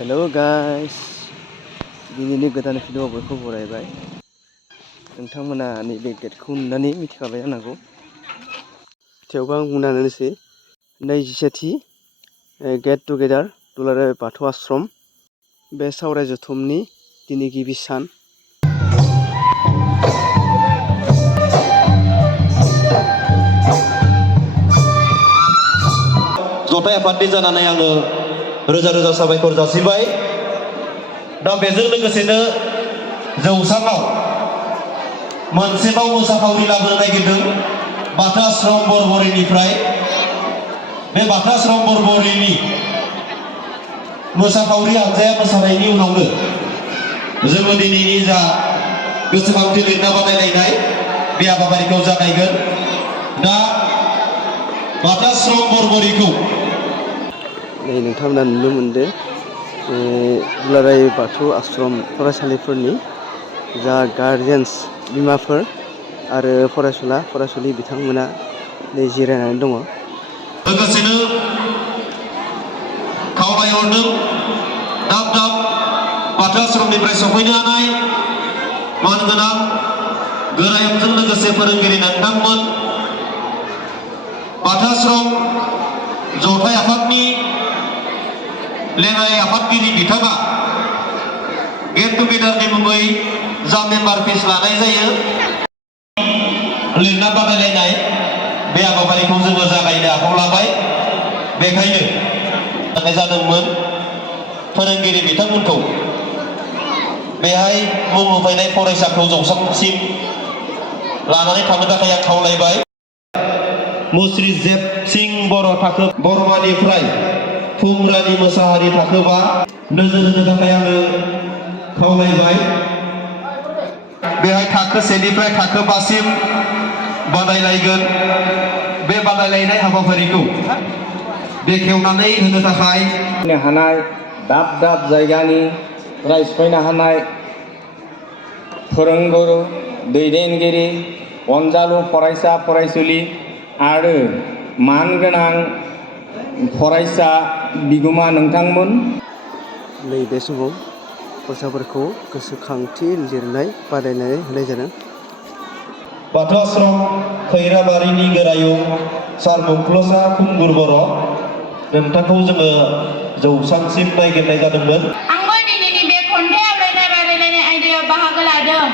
Hello guys, दिनैनि गोदान video बयखौ बरायबाय। नोंथांमोना नैबे गेटखौ नुनानै मिथिखाबाय जानांगौ। थेवबो आं बुंना होनोसै 27थि गेट टुगेदार दुलाराय बाथौ आश्रम बे सावराय जथुमनि दिनै गिबि सान। जथाय आफादनि जानानै आङो रोजा रोजा साबायखर जासिबाय। दा बेजों लोगोसेनो जौसाङाव मोनसेबाव मोसाखावरि लाबोनो नागिरदों बाथौ आश्रम बरबरिनिफ्राय। बे बाथौ आश्रम बरबरिनि मोसाखावरि हानजाया मोसानायनि उनावनो जोङो दिनैनि जा गोसोखांथि लिरना बादायलायनाय बे हाबाफारिखौ जागायगोन। दा बाथौ आश्रम बरबरिखौ नोंथांमोना नुनो मोनदों दुलाराय बाथौ आश्रम फरायसालिफोरनि जा गार्डियान्स बिमाफोर आरो फरायसुला फरायसुलि बिथांमोना जिरायनानै दङ। लोगोसेनो खावलायहरदों दाब दाब बाथौ आश्रमनिफ्राय सफैनो हानाय मानगोनां गोरायुंजों लोगोसे फोरोंगिरि नोंथांमोन, बाथौ आश्रम जथाय आफादनि लेङाइ आफादगिरि बिथाङा गेट टुगेदारनि मुङै जा मेम्बार फिस लानाय जायो लिरना बादायलायनाय बे हाबाफारिखौ जोङो जागायनो आखायाव लाबाय। बेखायनो जादोंमोन फोरोंगिरि बिथांमोनखौ बेहाय मुं होफैनाय फरायसाखौ जौसांसिम लानानै थांनो थाखाय आं खावलायबाय। मुस्रि जेब सिं बर' थाखो बरमानिफ्राय फुंरानि मोसाहारि थाखो 5 नोजोर होनो थाखाय आङो खावलायबाय। बेहाय थाखो 1निफ्राय थाखो 5 सिम बादायलायगोन। बे बादायलायनाय हाबाफारिखौ बेखेवनानै होनो थाखाय हानाय दाब दाब जायगानिफ्राय सफैनो हानाय फोरोंगुरु दैदेनगिरि अनजालु फरायसा फरायसुलि आरो मानगोनां फरायसा बिगोमा नोंथांमोन। नैबे समाव फरायसाफोरखौ गोसोखांथि लिरनाय बादायलायनाय होनाय जादों। बाथौ आश्रम खैराबारिनि गोरायुं सार मुंख्लसा खुंगुर बर' नोंथांखौ जोङो जौसांसिम नायगिरनाय जादोंमोन। आंबो दिनैनि बे खन्थाइ आवरायनाय बादायलायनाय आयदायाव बाहागो लादों।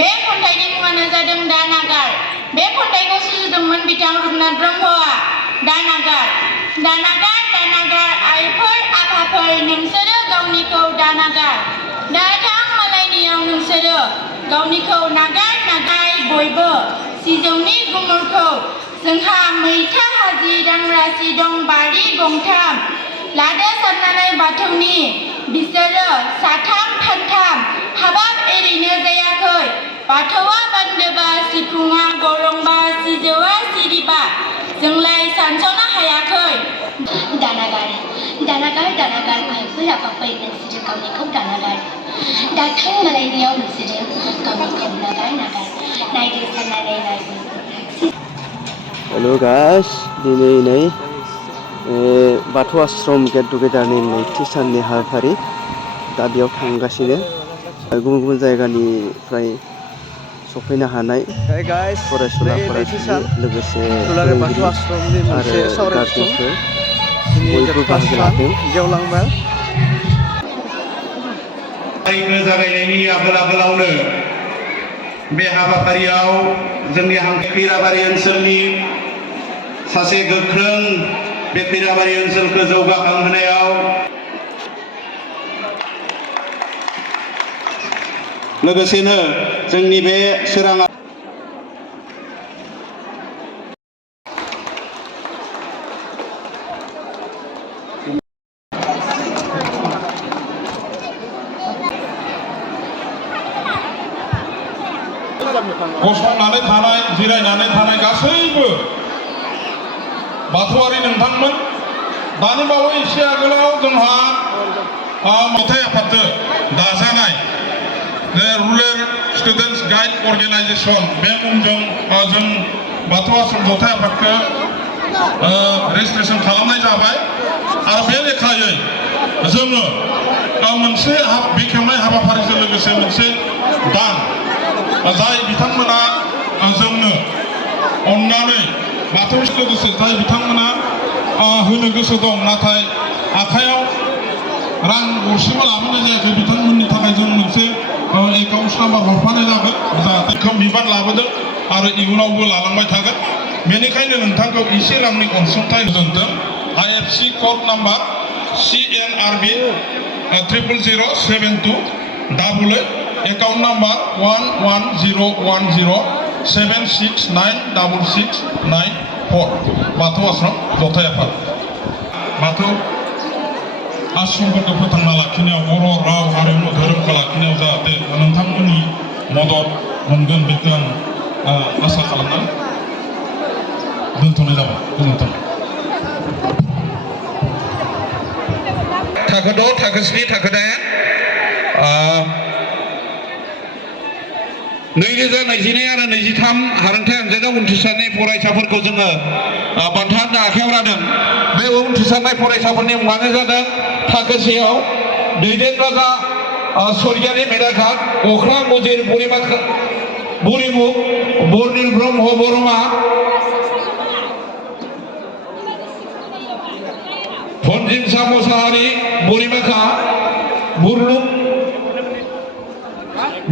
बे खन्थाइनि मुङानो जादों दानागार। बे खन्थाइखौ सुजुदोंमोन बिथां रुपनाथ ब्रह्मआ। दानागार दानागार दानागार आइफोर आफाफोर नोंसोरो गावनिखौ दानागार। दा थां मालायनियाव नोंसोरो गावनिखौ नागार नागार बयबो सिजौनि गुमुरखौ जोंहा मैथा हाजि दांरासि दं बारि गंथाम लादो सारनानै बाथौनि बिसोरो साथाम थांथाम हाबाब एरैनो जायाखै बाथौआ बान्दोबा सिफुङा गरंबा सिजौआ सिरिबा जोंलाय सानस'नो हायाखै। दानागार दानागार दानागार आइफोर आफाफोर नोंसोरो गावनिखौ दानागार। दा थां मालायनियाव नोंसोरो गावनिखौ नागार नागार नायदो साननानै नायबो। हेलो गाइस, दिनै बाथौ आश्रम गेट टुगेदारनि नैथि साननि हाबाफारि दा बेयाव थांगासिनो। गुबुन गुबुन जायगानिफ्राय सफैनो हानाय फरायसुला फरायसुलि लोगोसे फोरोंगिरि आरो गार्जेनफोर बयबो बाहागो लादों। जागायनायनि आगोल आगोलावनो बे हाबाफारियाव जोंनि खैराबारि ओनसोलनि सासे गोख्रों बे खैराबारि ओनसोलखौ जौगाखांहोनायाव लोगोसेनो जोंनि बे सोराङा गसंनानै थानाय जिरायनानै थानाय गासैबो बाथौआरि नोंथांमोन। दानि बावै एसे आगोलाव जोंहा जथाय आफादजों दाजानाय रुरेल स्टुडेन्टस गाइड अर्गेनाइजेसन बे मुंजों जों बाथौ आश्रम जथाय आफादखौ रेजिस्ट्रेसन खालामनाय जाबाय। आरो बे लेखायै जोङो मोनसे बेखेवनाय हाबाफारिजों लोगोसे मोनसे दान जाय बिथांमोना जोंनो अननानै बाथौजों लोगोसे जाय बिथांमोना होनो गोसो दं नाथाय आखायाव रां गरसेबो लाबोनाय जायाखै बिथांमोननि थाखाय जों मोनसे एकाउन्ट नाम्बार हरफानाय जागोन जाहाथे खोब बिबान लाबोदों आरो इयुनावबो लालांबाय थागोन बेनिखायनो नोंथांखौ एसे रांनि अनसुंथाइ होदों IFC code number CNRB 00072 account number 110107696694 बाथौ आश्रम जथाय आफाद बाथौ आश्रमफोरखौ फोथांना लाखिनायाव बर' राव हारिमु धोरोमखौ लाखिनायाव जाहाथे नोंथांमोननि मदद मोनगोन बेखौ आं आसा खालामनानै दोनथ'नाय जाबाय गोजोन्थों। थाखो 6 थाखो 7 थाखो 8 2022 आरो 23 हारोंथाइ आनजादाव उथ्रिसारनाय फरायसाफोरखौ जोङो बान्था होनो आखायाव लादों बे उथ्रिसारनाय फरायसाफोरनि मुङानो जादों थाखो 1 आव दैदेन राजा स्वर्गीयारि मेधाघाट अख्रां मुजिर बुरिमुख बरनिल ब्रह्म बरमा फनजिमसा मोसाहारि बरिमाखा बुरलुक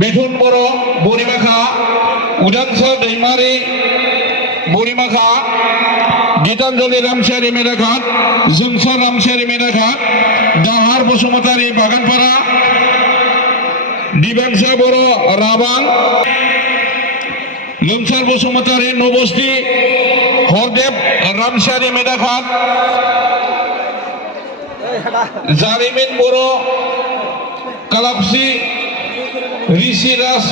मिथुन बर' बरिमाखा उदांस्रि दैमारि बरिमाखा गीतांजलि रामसियारि मेधाघाट जोंसार रामसियारि मेधाघाट दाहार बसुमतारि बागानपारा दिबांसा बर' राबां लोमसार बसुमतारि नबस्ति हरदेव रामसियारि मेधाघाट जारिमिन बर' कालापसि ऋषिराज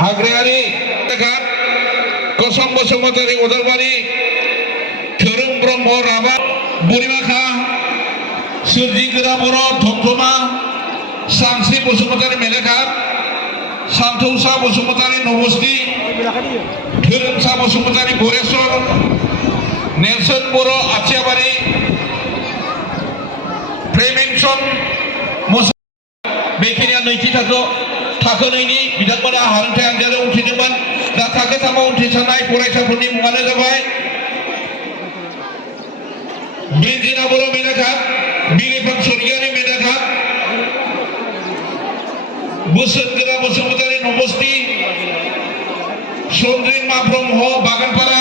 हाग्रायारि मेधाघाट कसम बसुमतारि उदालबारि धोरोम ब्रह्म राभा बरिमाखा सोरजिगोरा बर' धमधमा सानस्रि बसुमतारि मेधाघाट सान्थौसा बसुमतारि नबस्ति धोरोमसा बसुमतारि गरेस्वर नेलसन बर' आथियाबारि प्रेमेन्सन बेखिनिया नैथि थाखो 2नि बिथांमोना हारोंथाइ आनजादाव उथ्रिदोंमोन दा थाखो 3आव उथ्रिसारनाय फरायसाफोरनि मुङानो जाबाय ब्रिजिना बर' मेधाघाट बिलिफां स्वर्गीयारि मेधाघाट बोसोनगोरा बसुमतारि नबस्ति चन्द्रिमा ब्रह्म बागानपारा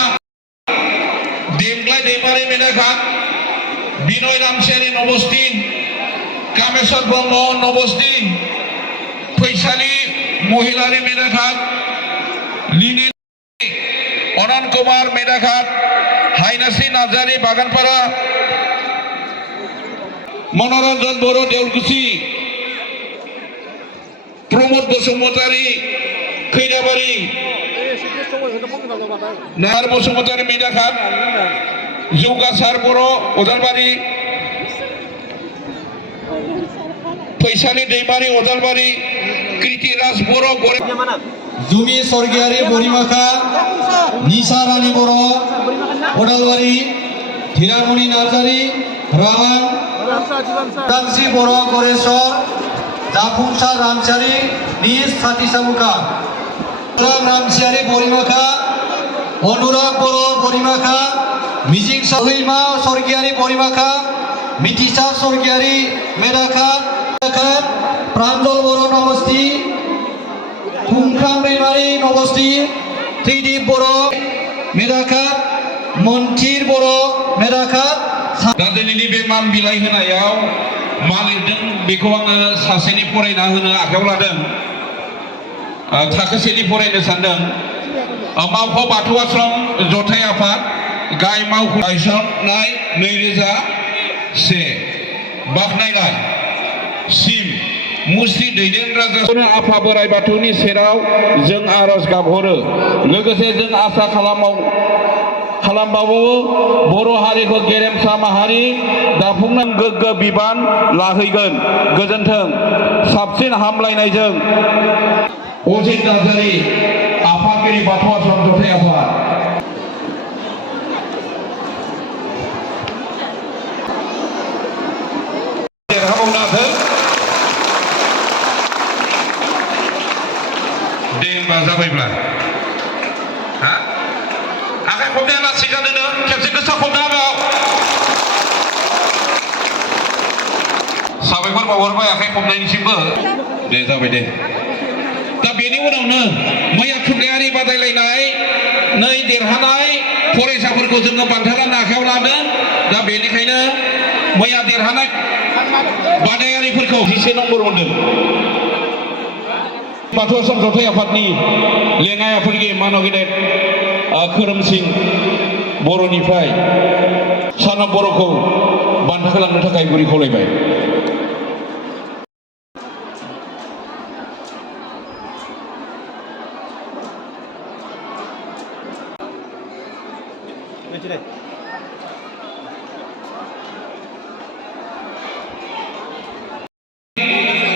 देमग्लाय दैमारि मेधाघाट बिनय रामसियारि नबस्ति कामेश्वर ब्रह्म नबस्ति फैसालि महिलारि मेधाघाट लिनि अनन कुमार मेधाघाट हायनासि नार्जारि बागानपारा मनरन्जन बर' देउलकुसि प्रमद बसुमतारि खैराबारि नार बसुमतारि मेधाघाट जौगासार बर' उदालबारि फैसालि दैमारि उदालबारि कृतिराज बर' जुमि स्वर्गीयारि बरिमाखा निसा रानी बर' उदालबारि धीरामणि नार्जारि राबां उदांस्रि बर' गरेस्वर जाफुंसार रामसियारि निज खाथि सामुखा रामसियारि बरिमाखा अनुराग बर' बरिमाखा मिजिं सहिमा स्वर्गीयारि बरिमाखा मिथिसार स्वर्गीयारि मेधाघाट प्रान्जल बर' नबस्ति खुंख्रां दैमारि नबस्ति त्रिदीप बर' मेधाघाट मन्थिर बर' मेधाघाट दा दिनैनि बे मान बिलाइ होनायाव मा लिरदों बेखौ आङो सासेनि फरायना होनो आखायाव लादों थाखो 1नि फरायनो सानदों मावख' बाथौ आश्रम जथाय आफाद गाय मावख' गायसननाय 2001 बाख्नायनाय सिम मुस्रि दैदेन राजा आफा बोराइ बाथौनि सेराव जों आरज गाबहरो लोगोसे जों आसा खालामबावो बर' हारिखौ गेरेमसा माहारि दाफुंनो गोग्गो बिबान लाहैगोन गोजोन्थों साबसिन हामलायनायजों अजित नार्जारि आफादगिरि बाथौ आश्रम जथाय आफाद। देरहाबावनो हाथों। दे होनबा जाबायब्ला हा आखाइ खबनाया लासै जादों खेबसे गोसा खबना होबाव। साबायखर बावहरबाय आखाइ खबनायनिसिमबो। दे जाबाय दे। दा बेनि उनावनो मैया थुनलाइयारि बादायलायनाय नै देरहानाय फरायसाफोरखौ जोङो बान्था राननो आखायाव लादों। दा बेनिखायनो मैया देरहानाय बादायारिफोरखौ 10 नम्बर मोनदों। बाथौ आसाम जथाइ आफादनि लेङाइ आफादगिरि मानगिदेर खोरोमसिं बर'निफ्राय सानब बर'खौ बान्था खालामनो थाखाय गुरै खावलायबाय।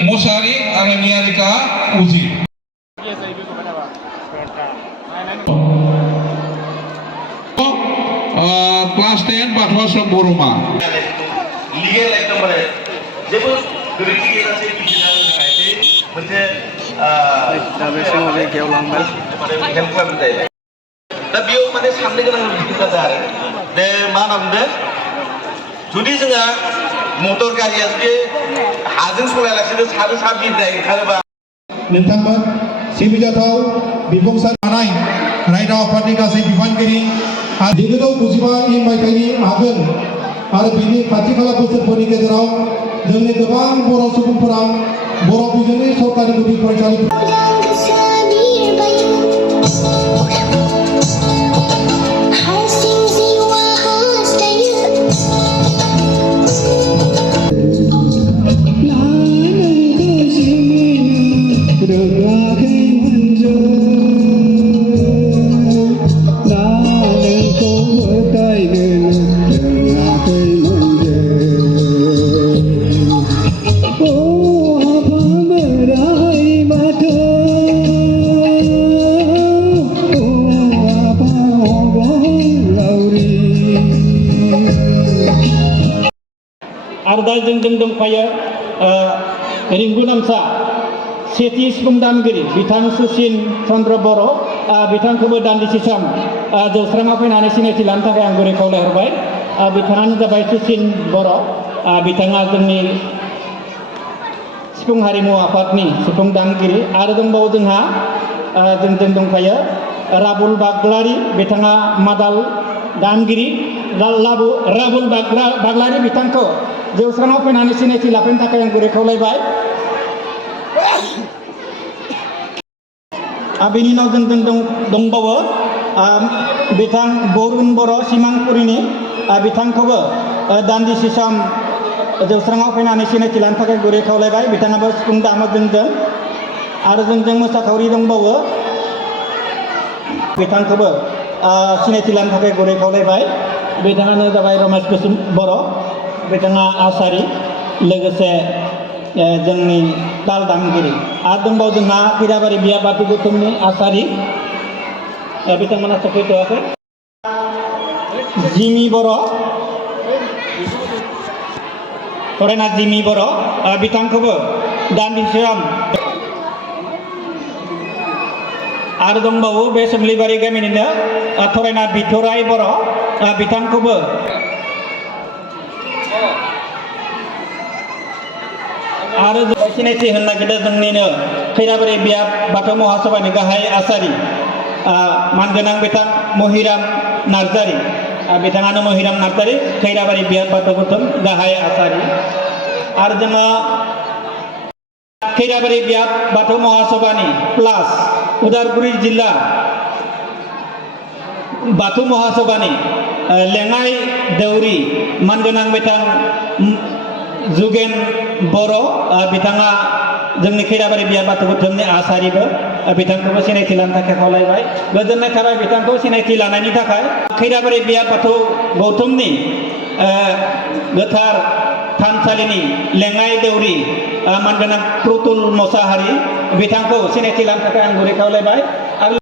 मुसाहारि आरो निहारिका उजिर। क्लास 10 बाथौ आश्रम बरमा। लिगेल एकदमबारे जेबो गोरोन्थि गैयालासे बिजिरना होनो थाखाय मोनसे दा बे समाव बे गेवलांबाय। हेल्प खालामनो जाहैबाय। दा बेयाव माने साननो गोनां बिदि जादों आरो दे मा होनना बुंदों जुदि जोंहा मटर गारिया जुदि हाजों सलायालासिनो साजों सा बिरनाय ओंखारोबा नोंथांमोन सिबिजाथाव बिबुंसार थानाय रायदाव आफादनि गासै बिबानगिरि आरो 1995 मायथाइनि आगोल आरो बिनि खाथि खाला बोसोरफोरनि गेजेराव जोंनि गोबां बर' सुबुंफोरा बर' बिजोंनि सरकारि गुदि फरायसालि आरो दा जों दंफायो रिंगु नामसा सेथि सिफुं दामगिरि बिथां सुसिन चन्द्र बर' बिथांखौबो दान्दिसे सम जौस्राङाव फैनानै सिनायथि लानो थाखाय आं गुरै खावलायहरबाय। बिथाङानो जाबाय सुसिन बर'। बिथाङा जोंनि सिफुं हारिमु आफादनि सिफुं दामगिरि। आरो दंबावो जोंहा जों दंफायो राबुल बाग्लारि बिथाङा मादाल दामगिरि। राबुल बाग्लारि बिथांखौ जौस्राङाव फैनानै सिनायथि लाफैनो थाखाय आं गुरै खावलायबाय। बेनि उनाव जों दंबावो बिथां बरुन बर' सिमांपुरिनि बिथांखौबो दान्दिसे सम जौस्राङाव फैनानै सिनायथि लानो थाखाय गुरै खावलायबाय। बिथाङाबो सिफुं दामो जोंजों। आरो जोंजों मोसाखावरि दंबावो बिथांखौबो सिनायथि लानो थाखाय गुरै खावलायबाय। बिथाङानो जाबाय रमेश बर'। बिथाङा आसारि लोगोसे जोंनि ताल दामगिरि। आरो दंबावो जोंहा खैराबारि बिया बाथौ गौथुमनि आसारि बिथांमोना सफैथ'वाखै। जिमि बर' फरायना जिमि बर' बिथांखौबो दान्दिसे सम। आरो दंबावो बे सोमलिबारि गामिनिनो फरायना बिथराय बर' बिथांखौबो आरो सिनायथि होनो नागिरदों जोंनिनो खैराबारि बिया बाथौ महासभानि गाहाय आसारि मानगोनां बिथां महिराम नार्जारि। बिथाङानो महिराम नार्जारि खैराबारि बिया बाथौ गौथुम गाहाय आसारि। आरो जोङो खैराबारि बिया बाथौ महासभानि प्लास उदालगुरि जिल्ला बाथौ महासभानि लेङाइ देउरि मानगोनां बिथां जुगेन बर' बिथाङा जोंनि खैराबारि बिया बाथौ गौथुमनि आसारिबो। बिथांखौबो सिनायथि लानो थाखाय खावलायबाय। गोजोननाय थाबाय बिथांखौ सिनायथि लानायनि थाखाय। खैराबारि बिया बाथौ गौथुमनि गोथार थानसालिनि लेङाइ देउरि मानगोनां प्रतुल मोसाहारि बिथांखौ सिनायथि लानो थाखाय आं गुरै खावलायबाय।